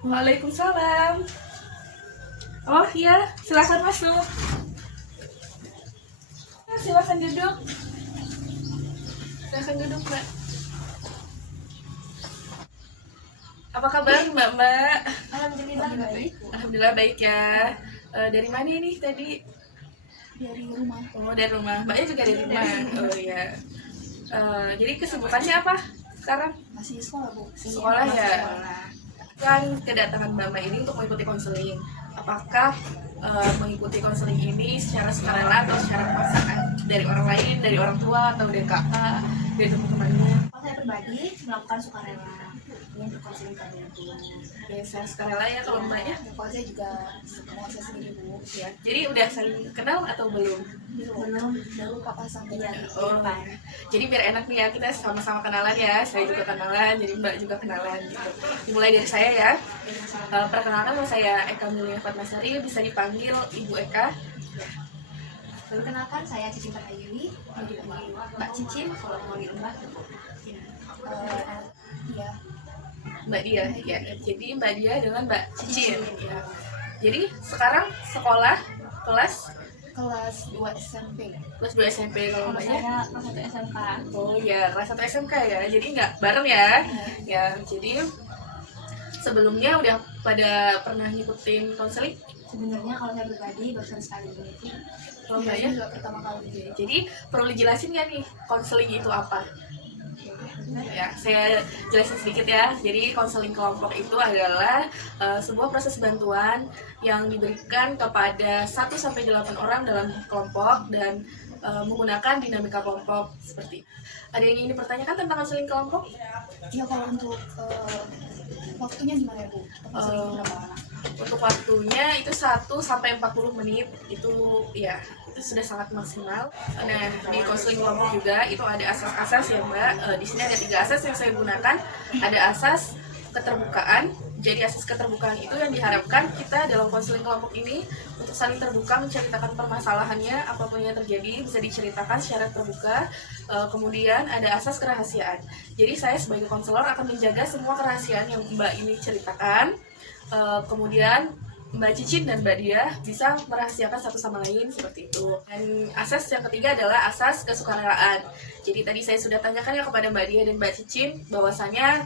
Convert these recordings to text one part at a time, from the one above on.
Waalaikumsalam. Oh iya, silakan masuk. Silakan duduk. Silakan duduk, Mbak. Apa kabar, Mbak? Alhamdulillah baik. Alhamdulillah baik ya. Dari mana ini tadi? Dari rumah. Oh, dari rumah. Mbaknya juga dari rumah. Oh iya. Jadi kesibukannya apa sekarang? Masih sekolah, Bu. Sekolah ya. Kan kedatangan Mbak ini untuk mengikuti konseling. Apakah mengikuti konseling ini secara sukarela atau secara paksaan dari orang lain, dari orang tua atau dari kakak, dari teman-temannya? Kalau saya pribadi melakukan sukarela. Ini untuk konseling kami itu. Ya, saya sukarela ya kalau Mbaknya. Kalau saya juga mau saya sendiri, Bu. Ya. Jadi udah saling kenal atau belum? Belum, baru kakak sampean. Oh, jadi biar enak nih ya, kita sama-sama kenalan ya. Saya juga kenalan, jadi Mbak juga kenalan gitu. Dimulai dari saya ya. Perkenalkan, nama saya Eka Milia Fatmasari, bisa dipanggil Ibu Eka. Perkenalkan, saya Cicin Perayuni, mau dipanggil Mbak Cicin kalau mau Mbak. Iya. Mbak Dia ya. Jadi Mbak Dia dengan Mbak Cicin ya. Jadi sekarang sekolah kelas 2 SMP. kelas 2 SMP kalau Kalau Mbaknya. saya kelas 1 SMK. Oh iya, kelas 1 SMK ya. Jadi nggak bareng ya. Ya, jadi sebelumnya udah pada pernah ngikutin konseling? Sebenarnya kalau saya pribadi barusan sekali ini. Kalau Mbaknya? Juga pertama kali. Jadi perlu dijelasin nggak nih konseling itu apa? Ya, saya jelasin sedikit ya. Jadi konseling kelompok itu adalah sebuah proses bantuan yang diberikan kepada 1 sampai 8 orang dalam kelompok dan menggunakan dinamika kelompok seperti. Ada yang ingin dipertanyakan tentang konseling kelompok? Ya kalau untuk waktunya gimana ya, Bu? Konseling berapa lama? Untuk waktunya itu 1 sampai 40 menit itu ya itu sudah sangat maksimal. Nah, di konseling kelompok juga itu ada asas-asas ya Mbak. Di sini ada 3 asas yang saya gunakan. Ada asas keterbukaan. Jadi asas keterbukaan itu yang diharapkan kita dalam konseling kelompok ini untuk saling terbuka menceritakan permasalahannya, apapun yang terjadi bisa diceritakan secara terbuka. Kemudian ada asas kerahasiaan. Jadi saya sebagai konselor akan menjaga semua kerahasiaan yang Mbak ini ceritakan. Kemudian Mbak Cicin dan Mbak Dia bisa merahasiakan satu sama lain seperti itu. Dan asas yang ketiga adalah asas kesukarelaan. Jadi tadi saya sudah tanyakan ya kepada Mbak Dia dan Mbak Cicin bahwasanya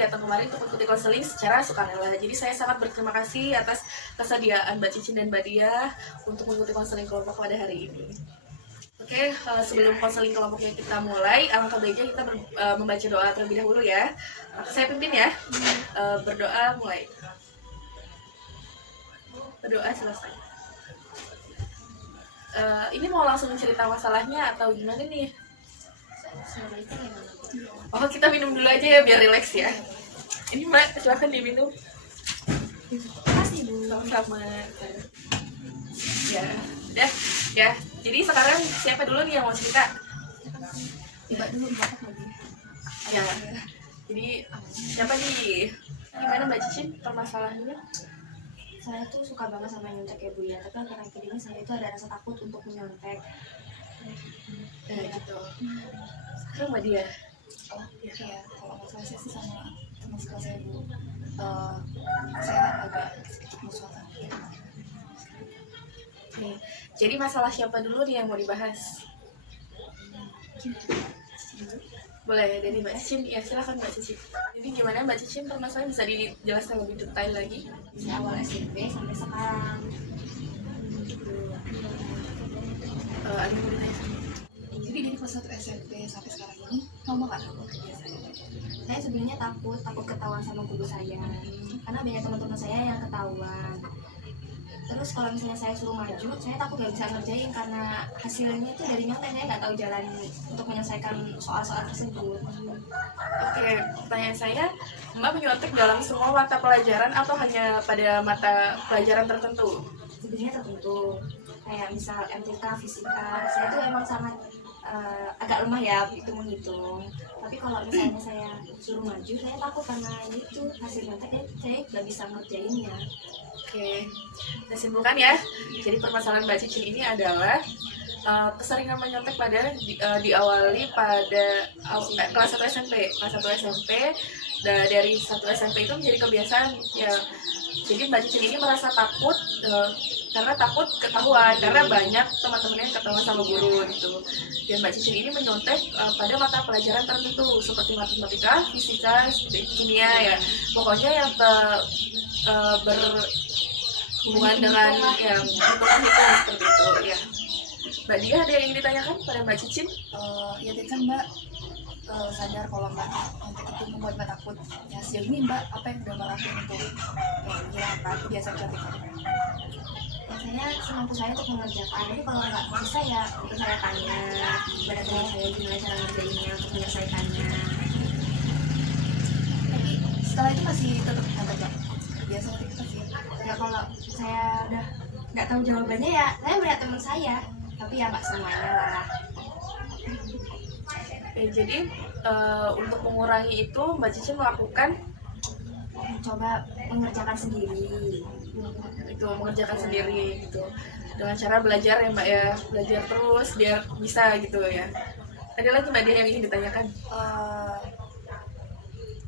datang kemari untuk mengikuti konseling secara sukarela. Jadi saya sangat berterima kasih atas kesediaan Mbak Cicin dan Mbak Dia untuk mengikuti konseling kelompok pada hari ini. Oke, sebelum konseling kelompoknya kita mulai, alangkah baiknya kita membaca doa terlebih dahulu ya. Saya pimpin ya. Berdoa mulai. Berdoa selesai. Ini mau langsung cerita masalahnya atau gimana nih? Oh, kita minum dulu aja ya biar rileks ya. Ini Mbak, silahkan diminum. Makasih, Bu. Sama-sama. Ya, udah ya. Jadi sekarang siapa dulu nih yang mau cerita? Mbak dulu, Mbak lagi. Ya. Jadi siapa nih? Gimana Mbak Cicin permasalahannya? Saya tuh suka banget sama nyontek ya, Bu ya. Tapi akhir-akhir ini saya itu ada rasa takut untuk menyontek. Gitu. Sekarang Mbak Dia. Oh iya, kalau masalah saya sih sama teman sekolah saya, Bu. Saya agak sedikit musuhan sama dia. Nih, jadi masalah siapa dulu nih yang mau dibahas? Boleh dari Mbak Cicin, ya silakan Mbak Cicin. Jadi gimana Mbak Cicin permasalahan bisa dijelaskan lebih detail lagi? Dari awal SMP sampai sekarang. Ada yang mau ditanya? Jadi dari kelas 1 SMP sampai sekarang ini ngomong nggak sama kerja saya? Saya sebenarnya takut ketahuan sama guru saya, karena banyak teman-teman saya yang ketahuan. Terus kalau misalnya saya suruh maju, saya takut gak bisa ngerjain karena hasilnya itu dari nyontek, saya nggak tahu jalan untuk menyelesaikan soal-soal tersebut. Oke, pertanyaan saya, Mbak menyontek dalam semua mata pelajaran atau hanya pada mata pelajaran tertentu? Sebenarnya tertentu, kayak misal MTK, fisika, saya tuh emang sangat agak lemah ya hitung-hitung. Tapi kalau misalnya saya suruh maju, saya takut karena itu hasil nyonteknya saya nggak bisa ngerjainnya. Oke, kita simpulkan ya. Jadi permasalahan Mbak Cicin ini adalah keseringan menyontek diawali pada kelas 1 SMP. Kelas 1 SMP dari satu SMP itu menjadi kebiasaan ya. Jadi Mbak Cicin ini merasa takut karena takut ketahuan, karena banyak teman-temannya yang ketahuan sama guru gitu. Dan Mbak Cicin ini menyontek pada mata pelajaran tertentu seperti matematika, fisika, seperti kimia ya. Pokoknya yang berhubungan dengan yang hitung-hitung seperti itu ya. Mbak Dia ada yang ingin ditanyakan pada Mbak Cicin? Ya tadi kan Mbak sadar kalau Mbak nyontek itu membuat Mbak takut. Ya sejauh ini Mbak apa yang udah Mbak lakuin untuk menghilangkan kebiasaan nyontek itu? Biasanya semampu saya untuk mengerjakan, tapi kalau nggak bisa ya mungkin saya tanya kepada teman saya gimana cara ngerjainnya untuk menyelesaikannya. Tapi setelah itu masih tetap nyontek Mbak? Kebiasaan nyontek itu masih? Ya kalau saya udah nggak tahu jawabannya ya saya melihat teman saya, tapi ya nggak semuanya lah. Jadi untuk mengurangi itu Mbak Cicin melakukan Coba mengerjakan sendiri. itu mengerjakan sendiri gitu dengan cara belajar ya Mbak ya, belajar terus biar bisa gitu ya. Ada lagi Mbak Dia yang ingin ditanyakan?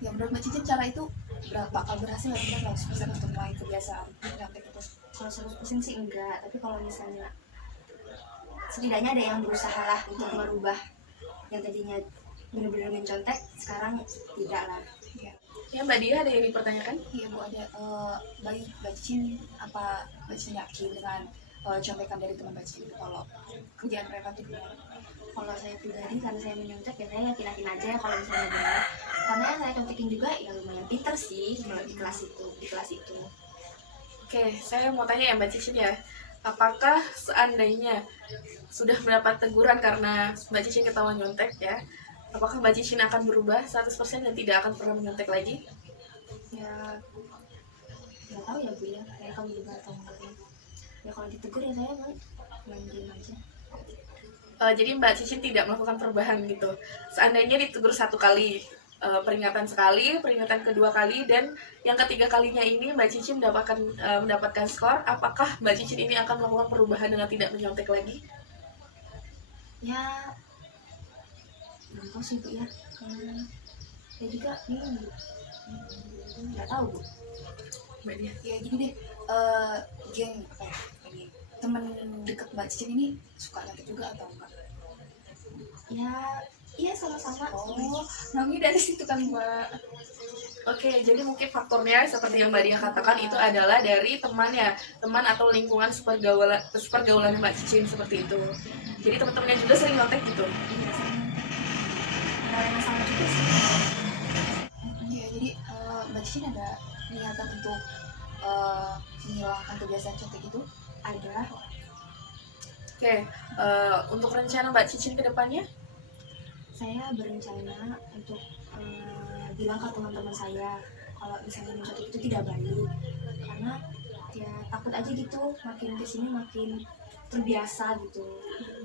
Ya menurut Mbak Cicin cara itu bakal berhasil nggak kira 100% untuk mulai kebiasaan nyontek itu? Kalau 100% sih enggak, tapi kalau misalnya setidaknya ada yang berusaha lah untuk merubah yang tadinya benar-benar mencontek sekarang tidak lah. Ya Mbak Dia ada yang dipertanyakan? Iya Bu, ada bagi Mbak Cicin, apa Mbak Cicin yakin dengan contekan dari teman Mbak Cicin kalau kerjaan mereka itu benar? Kalau saya pribadi karena saya menyontek ya saya yakin aja kalau misalnya benar, karena yang saya contekin juga ya lumayan pinter sih kalau di kelas itu. Oke, saya mau tanya ya Mbak Cicin ya, apakah seandainya sudah mendapat teguran karena Mbak Cicin ketahuan nyontek ya, apakah Mbak Cicin akan berubah 100% dan tidak akan pernah menyontek lagi? Ya nggak tahu ya Bu ya, saya kalau berubah atau enggak ya kalau ditegur ya saya main diem aja. Jadi Mbak Cicin tidak melakukan perubahan gitu. Seandainya ditegur 1 kali, peringatan sekali, peringatan kedua kali, dan yang ketiga kalinya ini Mbak Cicin mendapatkan skor, apakah Mbak Cicin ini akan melakukan perubahan dengan tidak menyontek lagi? Ya nggak tahu sih Bu ya, karena saya juga bingung Bu. Nggak tahu Bu. Mbak Dia. Ya gini deh, geng apa ya ini teman dekat Mbak Cicin ini suka nyontek juga atau enggak? Ya iya sama-sama. Oh, namanya dari situ kan Mbak. Oke, jadi mungkin faktornya seperti yang Mbak Dia katakan itu adalah dari teman ya, teman atau lingkungan sepergaulan Mbak Cicin seperti itu. Jadi teman-temannya juga sering nyontek gitu. Iya sama. Hal yang sama juga sih. Iya, jadi Mbak Cicin ada niatan untuk menghilangkan kebiasaan contek itu? Ada. Oke, untuk rencana Mbak Cicin ke depannya? Saya berencana untuk bilang ke teman-teman saya kalau misalnya mencontek itu tidak baik, karena ya takut aja gitu makin kesini makin terbiasa gitu.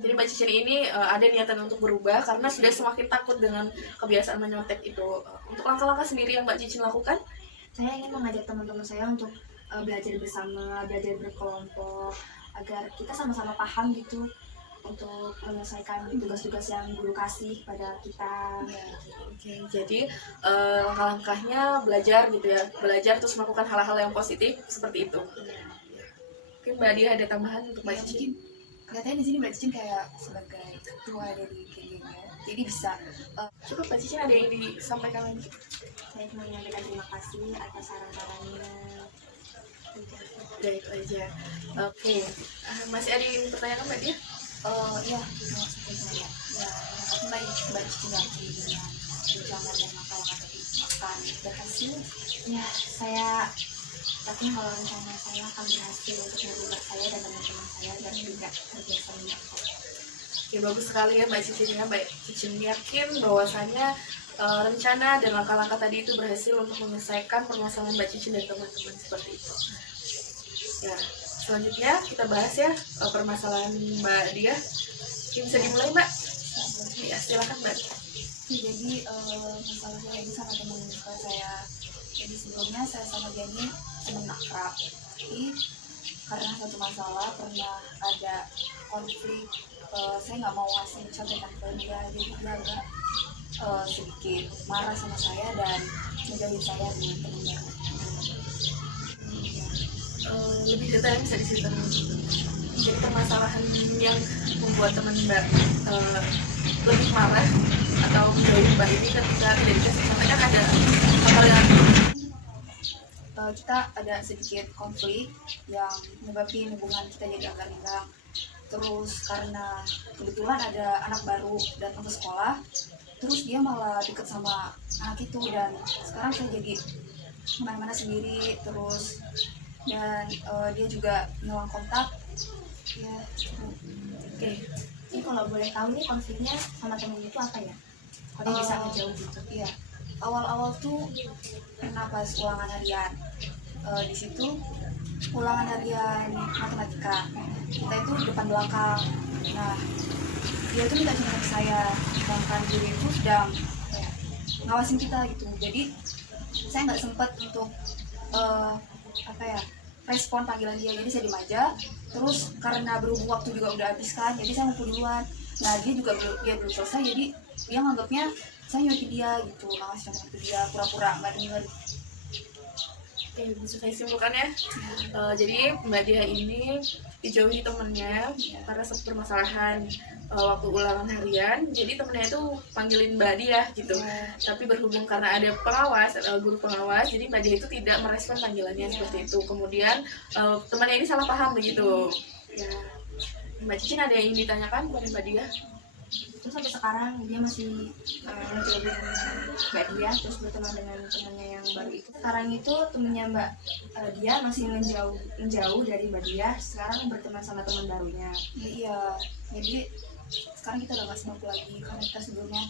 Jadi Mbak Cicin ini ada niatan untuk berubah karena sudah semakin takut dengan kebiasaan menyontek itu. Untuk langkah-langkah sendiri yang Mbak Cicin lakukan? Saya ingin mengajak teman-teman saya untuk belajar bersama, belajar berkelompok, agar kita sama-sama paham gitu untuk menyelesaikan tugas-tugas yang guru kasih pada kita. Oke, jadi langkah-langkahnya belajar gitu ya, belajar terus melakukan hal-hal yang positif seperti itu. Mungkin Mbak Dia ada tambahan untuk Mbak Ya, Cicin? mungkin kelihatannya di sini Mbak Cicin kayak sebagai ketua dari gengnya, jadi bisa Cukup Mbak Cicin ada yang disampaikan lagi? Saya cuma menyampaikan terima kasih atas saran-sarannya. Udah itu aja. Oke, masih ada yang dipertanyakan Mbak Dia? ya seperti ya. Ya, Mbak Cicin yakin dengan rencana dan langkah-langkah tadi akan berhasil. Ya, saya yakin kalau rencana saya akan berhasil untuk mengubah saya dan teman-teman saya agar tidak terbiasa menyontek. Oke, bagus sekali ya Mbak Cicin ya. Mbak Cicin yakin bahwasannya rencana dan langkah-langkah tadi itu berhasil untuk menyelesaikan permasalahan Mbak Cicin dan teman-teman seperti itu. Ya, selanjutnya kita bahas ya permasalahan Mbak Dia. Mungkin bisa dimulai Mbak? Ya, silakan Mbak. Jadi masalah saya ini sama teman saya. Jadi sebelumnya saya sama dia ini teman akrab. Tapi karena satu masalah pernah ada konflik, saya nggak mau ngasih contekan ke dia, jadi dia agak sedikit marah sama saya dan menjauhin saya dengan teman baru. Lebih detail bisa diceritakan. Jadi permasalahan yang membuat teman Mbak lebih marah atau menjauhi Mbak ini ketika tidak dikasih contoh kan ada hal yang Kita ada sedikit konflik yang menyebabkan hubungan kita jadi agak renggang. Terus karena kebetulan ada anak baru datang ke sekolah, terus dia malah deket sama anak itu dan sekarang saya jadi kemana-mana sendiri terus dan dia juga ngilang kontak ya. Oke. Ini kalau boleh tahu nih konfliknya sama temennya itu apa ya? Kalau dia bisa ngejauh gitu. Iya, awal-awal tuh pernah pas ulangan harian. Di situ ulangan harian matematika kita itu depan belakang. Nah, dia tuh minta contoh ke saya, sedangkan guru itu sedang kayak ngawasin kita gitu. Jadi saya nggak sempet untuk respon panggilan dia. Jadi saya diem aja. Terus karena berhubung waktu juga udah habis kan, jadi saya ngumpul duluan. Nah dia belum selesai, jadi dia nganggapnya saya nyuekin dia gitu, ngasih contoh ke dia, pura-pura nggak denger. Oke, bisa saya simpulkan ya. Jadi Mbak Dia ini dijauhi temennya karena satu permasalahan waktu ulangan harian. Jadi temennya itu panggilin Mbak Dia gitu. Tapi berhubung karena ada pengawas, guru pengawas, jadi Mbak Dia itu tidak merespon panggilannya seperti itu. Kemudian temannya ini salah paham begitu. Ya. Mbak Cicin ada yang ingin ditanyakan kepada Mbak Dia? Terus sampai sekarang dia masih ngejauhin Mbak Dia, terus berteman dengan temannya yang baru itu. Sekarang itu temennya Mbak Dia masih menjauh dari Mbak Dia, sekarang berteman sama teman barunya. Iya, jadi sekarang kita udah gak semangku lagi karena kita sebelumnya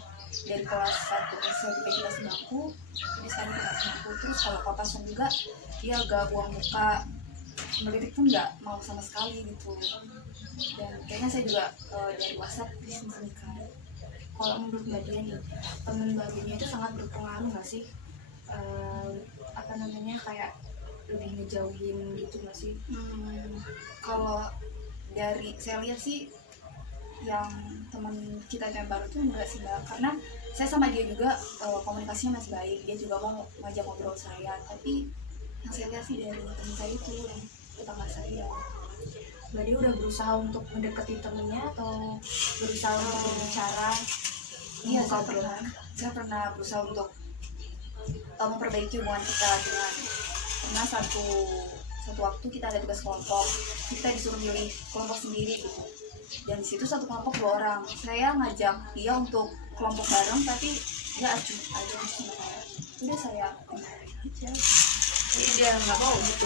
dari kelas 1 SMP kita semangku, jadi sekarang kita gak semangku. Terus kalau papasan juga dia agak buang muka, melirik pun nggak mau sama sekali gitu. Dan kayaknya saya juga dari WhatsApp disembunyikan. Kalau menurut Mbak Dia nih, teman barunya itu sangat berpengaruh nggak sih? Kayak lebih ngejauhin gitu nggak sih? Kalau dari saya lihat sih yang teman kita yang baru tuh enggak sih Mbak, karena saya sama dia juga komunikasinya masih baik, dia juga mau ngajak ngobrol saya, tapi yang saya lihat sih dari teman saya itu yang tetangga saya. Mbak Dia udah berusaha untuk mendekati temennya atau berusaha untuk berbicara? Iya, Membuka saya pernah berusaha untuk memperbaiki hubungan kita dengan, karena satu waktu kita ada tugas kelompok, kita disuruh milih kelompok sendiri gitu. Dan di situ satu kelompok 2 orang. Saya ngajak dia untuk kelompok bareng, tapi dia acuh aja sama saya. Udah saya tinggalin aja. Jadi dia nggak mau gitu.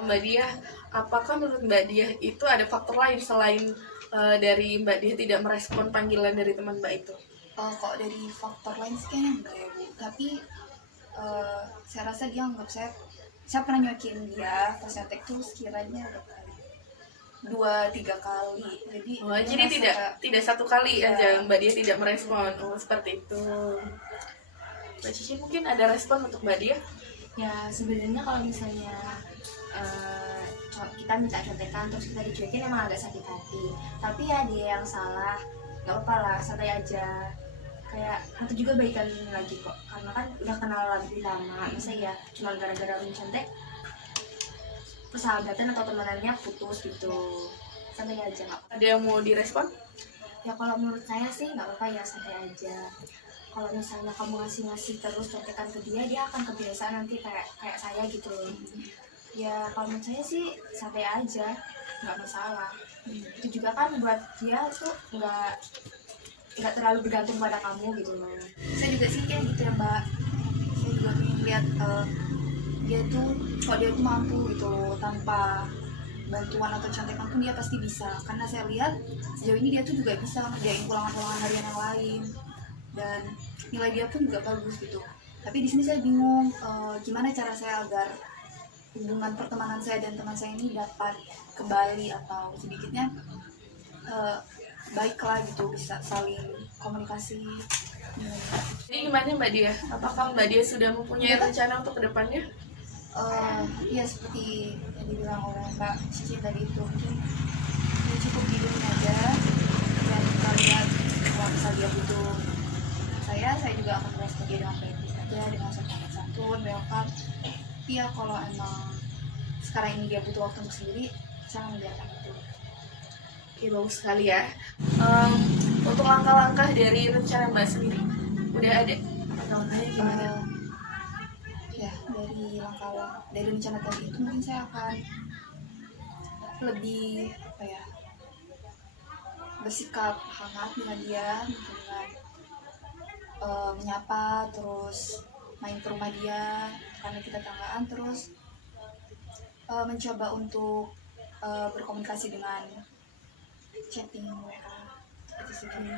Mbak Dia, apakah menurut Mbak Dia itu ada faktor lain selain dari Mbak Dia tidak merespon panggilan dari teman Mbak itu? Kalau dari faktor lain sih kayaknya enggak ya Bu, tapi saya rasa dia anggap saya pernah nyuekin dia pas nyetek tuh sekiranya ada 2-3 kali. Jadi Jadi tidak satu kali aja Mbak Dia tidak merespon. Seperti itu. Mbak Cici mungkin ada respon untuk Mbak Dia? Ya sebenarnya kalau misalnya kita minta contekan terus kita dicuekin emang agak sakit hati, tapi ya dia yang salah, nggak apa lah, santai aja. Kayak nanti juga baikan lagi kok, karena kan udah kenal lebih lama. Masa ya cuma gara-gara mencontek persahabatan atau temanannya putus gitu, santai aja nggak apa. Ada yang mau direspon? Ya kalau menurut saya sih nggak apa-apa ya, santai aja. Kalau misalnya kamu ngasih terus contekan ke dia, dia akan kebiasaan nanti kayak saya gitu loh. Ya kalau menurut saya sih santai aja, nggak masalah. Itu juga kan buat dia tuh nggak terlalu bergantung pada kamu gitu loh. Saya juga sih kayak gitu ya Mbak. Saya juga pengen lihat dia tuh, kalau dia tuh mampu gitu tanpa bantuan atau contekan pun dia pasti bisa. Karena saya lihat sejauh ini dia tuh juga bisa ngerjain ulangan-ulangan harian yang lain dan nilai dia pun juga bagus gitu. Tapi di sini saya bingung gimana cara saya agar hubungan pertemanan saya dan teman saya ini dapat kembali atau sedikitnya baiklah gitu, bisa saling komunikasi. Jadi gimana Mbak Dia? Apakah Mbak Dia sudah mempunyai rencana untuk kedepannya? Ya seperti yang dibilang oleh Mbak Cici tadi itu, mungkin ya cukup di dunia aja dan kita lihat kalau misalnya dia butuh saya juga akan merespon dia dengan baik-baik aja, dengan sopan santun, welcome. Iya, kalau emang sekarang ini dia butuh waktu untuk sendiri, saya membiarkan itu. Oke, bagus sekali ya. Untuk langkah-langkah dari rencana Mbak sendiri, udah ada langkah-langkahnya gimana? Ya, dari rencana tadi itu mungkin saya akan lebih bersikap hangat dengan dia, gitu, dengan menyapa, terus main ke rumah dia karena kita tanggaan, terus mencoba untuk berkomunikasi dengan chatting WA seperti segini.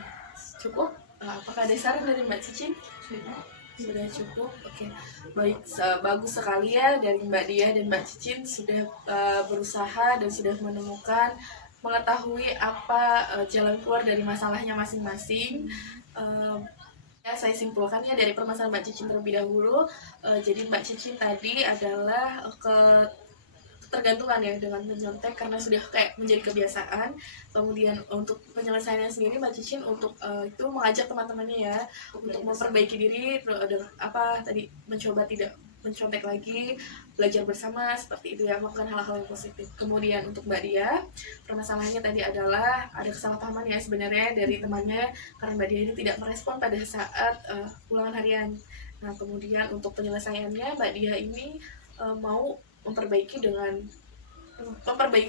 Cukup? Apakah ada saran dari Mbak Cicin? Sudah cukup. Oke, baik, bagus sekali ya dari Mbak Dia dan Mbak Cicin sudah berusaha dan sudah menemukan, mengetahui apa jalan keluar dari masalahnya masing-masing. Ya, saya simpulkan ya dari permasalahan Mbak Cicin terlebih dahulu. Jadi Mbak Cicin tadi adalah tergantungan ya dengan menyontek karena sudah kayak menjadi kebiasaan. Kemudian untuk penyelesaiannya sendiri Mbak Cicin untuk itu mengajak teman-temannya ya untuk memperbaiki diri, mencoba tidak mencontek lagi, belajar bersama seperti itu ya, melakukan hal-hal yang positif. Kemudian untuk Mbak Dia, permasalahannya tadi adalah ada kesalahpahaman ya sebenarnya dari temannya karena Mbak Dia ini tidak merespon pada saat ulangan harian. Nah, kemudian untuk penyelesaiannya Mbak Dia ini mau memperbaiki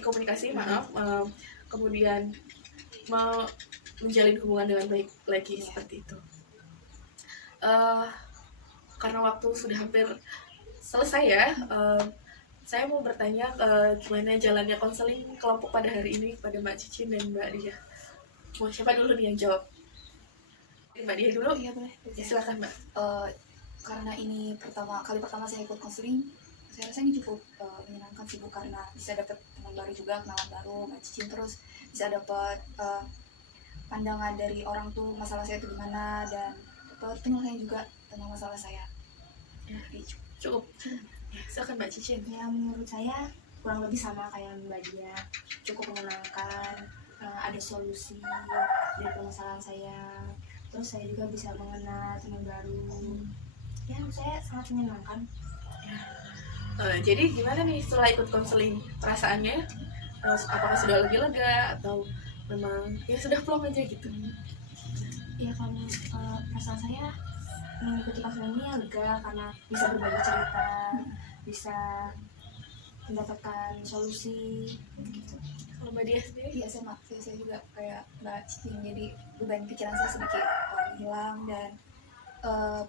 komunikasi, kemudian menjalin hubungan dengan baik lagi seperti itu. Karena waktu sudah hampir selesai ya, saya mau bertanya gimana jalannya konseling kelompok pada hari ini pada Mbak Cicin dan Mbak Dia. Mau siapa dulu nih yang jawab? Mbak Dia dulu? Iya, boleh. Ya, silakan Mbak. Karena ini kali pertama saya ikut konseling, saya rasa ini cukup menyenangkan sih Bu, karena bisa dapat teman baru juga, kenalan baru, Mbak Cicin, terus bisa dapat pandangan dari orang tuh masalah saya itu gimana, dan dapat penyelesaian juga tentang masalah saya. Ya, cukup. Ya, silakan Mbak Cicin. Ya, menurut saya kurang lebih sama kayak Mbak Dia, cukup menyenangkan, ada solusi dari permasalahan saya, terus saya juga bisa mengenal teman baru. Ya, menurut saya sangat menyenangkan. Jadi gimana nih setelah ikut konseling, perasaannya? Apakah sudah lebih lega atau memang ya sudah plong aja gitu? Ya, kalau perasaan saya mengikuti konseling ini lega karena bisa berbagi cerita, bisa mendapatkan solusi gitu. Kalau Mbak Dia sendiri? Iya, saya juga kayak Mbak Cicin, jadi beban pikiran saya sedikit hilang, dan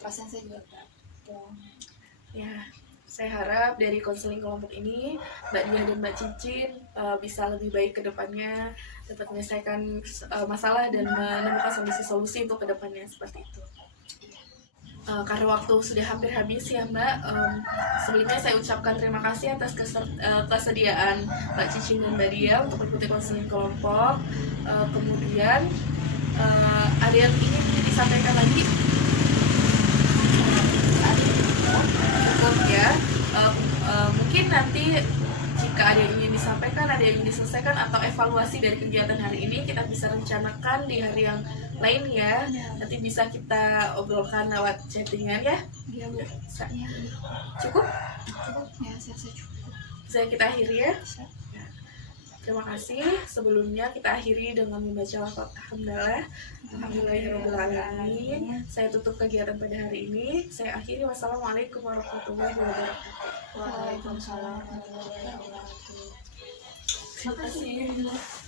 perasaan saya juga plong. Ya, saya harap dari konseling kelompok ini Mbak Dia dan Mbak Cicin bisa lebih baik ke depannya, dapat menyelesaikan masalah dan menemukan solusi-solusi untuk ke depannya seperti itu. Karena waktu sudah hampir habis ya Mbak, sebelumnya saya ucapkan terima kasih atas kesediaan Mbak Cicin dan Mbak Dia untuk mengikuti konseling kelompok. Kemudian ada yang ingin disampaikan lagi? Cukup ya. Mungkin nanti jika ada yang ingin disampaikan, ada yang ingin diselesaikan atau evaluasi dari kegiatan hari ini, kita bisa rencanakan di hari yang lain ya. Nanti bisa kita obrolkan lewat chattingan ya. Iya, Bu. Cukup? Cukup ya, saya cukup. Bisa kita akhiri ya. Siap. Terima kasih. Sebelumnya kita akhiri dengan membaca lafaz alhamdulillah. Alhamdulillahirobbilalamin. Saya tutup kegiatan pada hari ini. Saya akhiri. Wassalamualaikum warahmatullahi wabarakatuh. Waalaikumsalam warahmatullahi wabarakatuh. Terima kasih.